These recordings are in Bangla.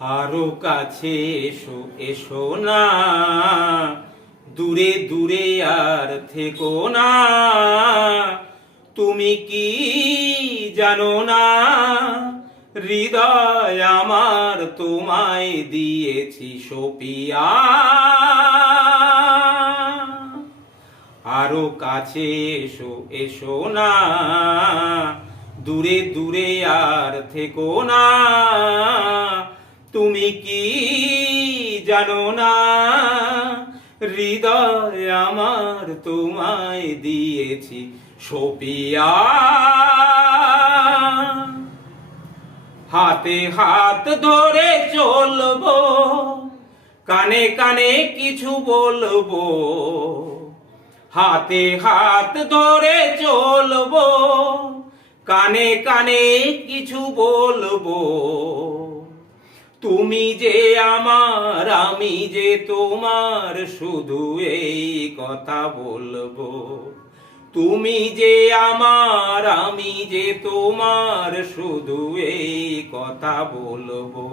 আরো কাছে এসো এসো না, দূরে দূরে আর থেকো না। তুমি কি জানো না, হৃদয় আমার তোমায় দিয়েছি সপিয়া। আরো কাছে এসো এসো না, দূরে দূরে আর থেকো না। তুমি কি জানো না, হৃদয় আমার তোমায় দিয়েছি সপিয়া। হাতে হাত ধরে চলবো, কানে কানে কিছু বলবো। হাতে হাত ধরে চলবো, কানে কানে কিছু বলবো। তুমি যে আমার, আমি যে তোমার, শুধু এই কথা বলবো। তুমি যে আমার, আমি যে তোমার, শুধু এই কথা বলবো।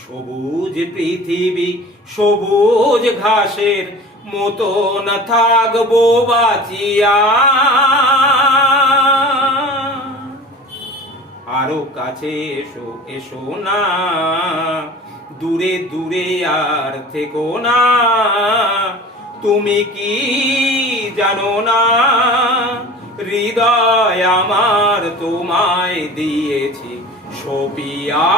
সবুজ পৃথিবী সবুজ ঘাসের মতন থাকবো বাঁচিয়া। আরো কাছে এসো এসো না, দূরে দূরে আর থেকো না। তুমি কি জানো না, হৃদয় আমার তোমায় দিয়েছি সপিয়া।